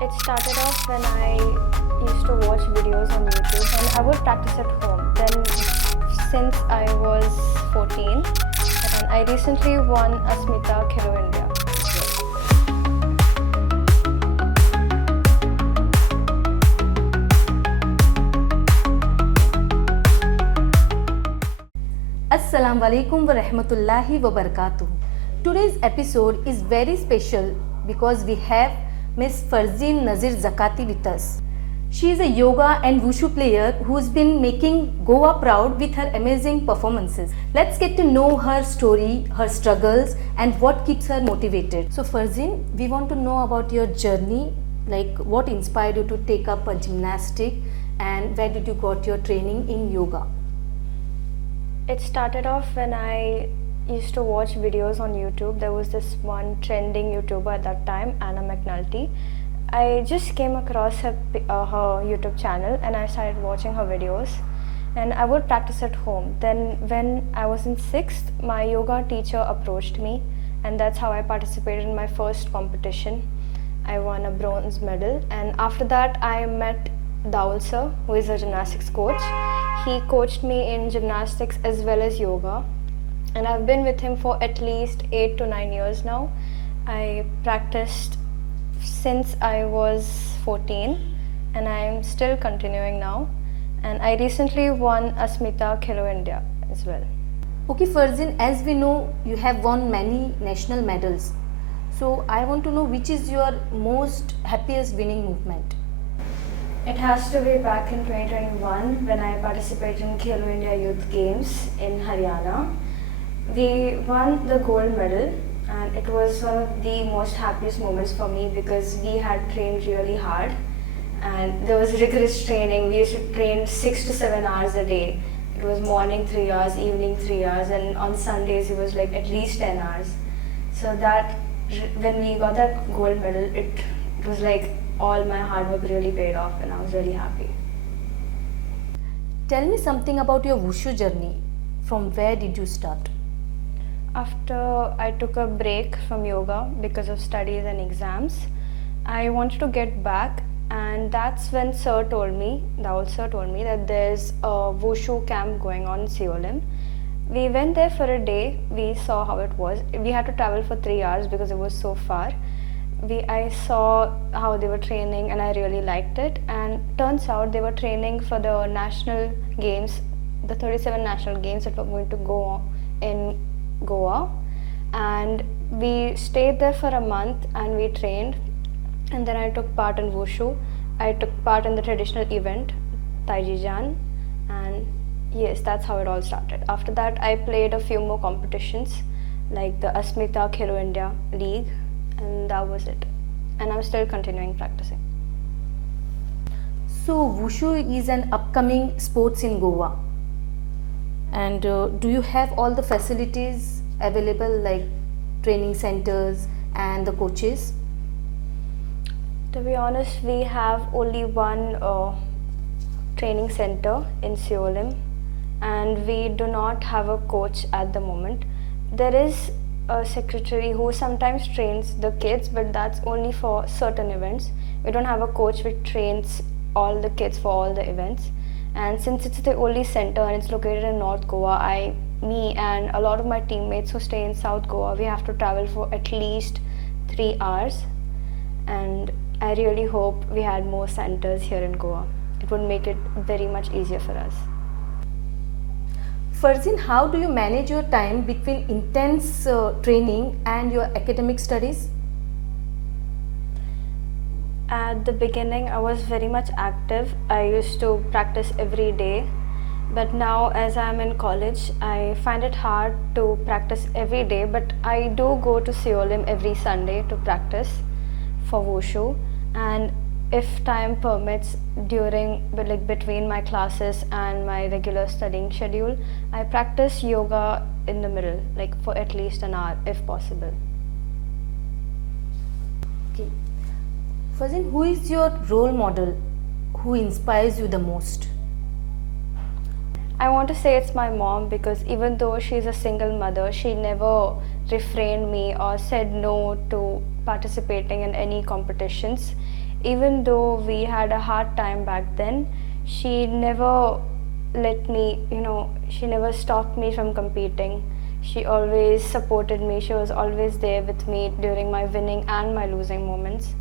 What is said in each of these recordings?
It started off when I used to watch videos on YouTube and I would practice at home. Then since I was 14 and I recently won Asmita Khelo India. Assalamu alaikum wa rahmatullahi wa barakatuh. Today's episode is very special because we have Miss Farzeen Zakati with us. She is a yoga and wushu player who's been making Goa proud with her amazing performances. Let's get to know her story, her struggles, and what keeps her motivated. So Farzeen, we want to know about your journey, like what inspired you to take up a gymnastic and where did you got your training in yoga? It started off when I used to watch videos on YouTube. There was this one trending YouTuber at that time, Anna McNulty. I just came across her YouTube channel and I started watching her videos and I would practice at home. Then when I was in 6th, my yoga teacher approached me and that's how I participated in my first competition. I won a bronze medal and after that I met Daul sir, who is a gymnastics coach. He coached me in gymnastics as well as yoga and I've been with him for at least 8 to 9 years now. I practiced since I was 14 and I'm still continuing now, and I recently won Asmita Khelo India as well. Okay Farzeen, as we know you have won many national medals. So I want to know which is your most happiest winning movement? It has to be back in 2021 when I participated in Khelo India Youth Games in Haryana. We won the gold medal and it was one of the most happiest moments for me because we had trained really hard and there was rigorous training. We used to train 6 to 7 hours a day. It was morning 3 hours, evening 3 hours, and on Sundays it was like at least 10 hours. So that when we got that gold medal, it was like all my hard work really paid off and I was really happy. Tell me something about your wushu journey. From where did you start? After I took a break from yoga because of studies and exams, I wanted to get back, and that's when Daul sir told me that there's a wushu camp going on in Seolim. We went there for a day, we saw how it was. We had to travel for 3 hours because it was so far. I saw how they were training and I really liked it, and turns out they were training for the national games, the 37 national games that were going to go on in Goa, and we stayed there for a month and we trained, and then I took part in wushu. I took part in the traditional event Taiji Jan, and yes, that's how it all started. After that I played a few more competitions like the Asmita Khelo India League, and that was it, and I'm still continuing practicing. So wushu is an upcoming sports in Goa, and do you have all the facilities available like training centers and the coaches? To be honest, we have only one training center in Seolim and we do not have a coach at the moment. There is a secretary who sometimes trains the kids, but that's only for certain events. We don't have a coach which trains all the kids for all the events. And since it's the only center and it's located in North Goa, me and a lot of my teammates who stay in South Goa, we have to travel for at least 3 hours. And I really hope we had more centers here in Goa. It would make it very much easier for us. Farzeen, how do you manage your time between intense training and your academic studies? At the beginning, I was very much active. I used to practice every day. But now as I'm in college, I find it hard to practice every day. But I do go to Seolim every Sunday to practice for wushu. And if time permits, between my classes and my regular studying schedule, I practice yoga in the middle, like for at least an hour if possible. Okay. Farzeen, who is your role model? Who inspires you the most? I want to say it's my mom because even though she's a single mother, she never refrained me or said no to participating in any competitions. even though we had a hard time back then, she never let me, she never stopped me from competing. She always supported me. She was always there with me during my winning and my losing moments.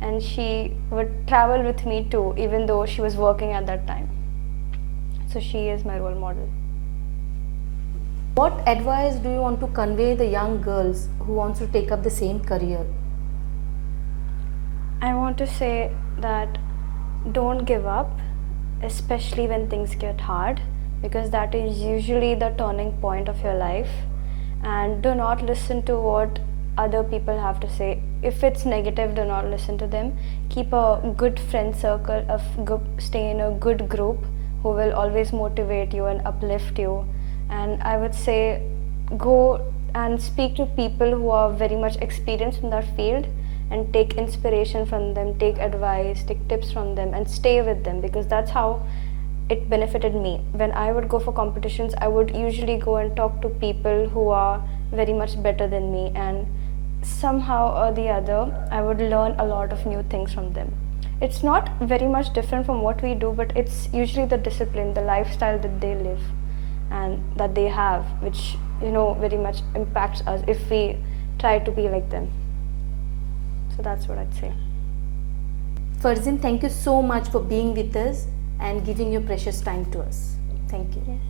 And she would travel with me too, even though she was working at that time. So she is my role model. What advice do you want to convey the young girls who wants to take up the same career? I want to say that don't give up, especially when things get hard, because that is usually the turning point of your life. And do not listen to what other people have to say. If it's negative, do not listen to them. Keep a good friend circle, stay in a good group who will always motivate you and uplift you. And I would say go and speak to people who are very much experienced in that field and take inspiration from them, take advice, take tips from them, and stay with them, because that's how it benefited me. When I would go for competitions, I would usually go and talk to people who are very much better than me, and somehow or the other I would learn a lot of new things from them. It's not very much different from what we do, but it's usually the discipline, the lifestyle that they live and that they have, which very much impacts us if we try to be like them. So that's what I'd say. Farzeen, thank you so much for being with us and giving your precious time to us. Thank you. Yes.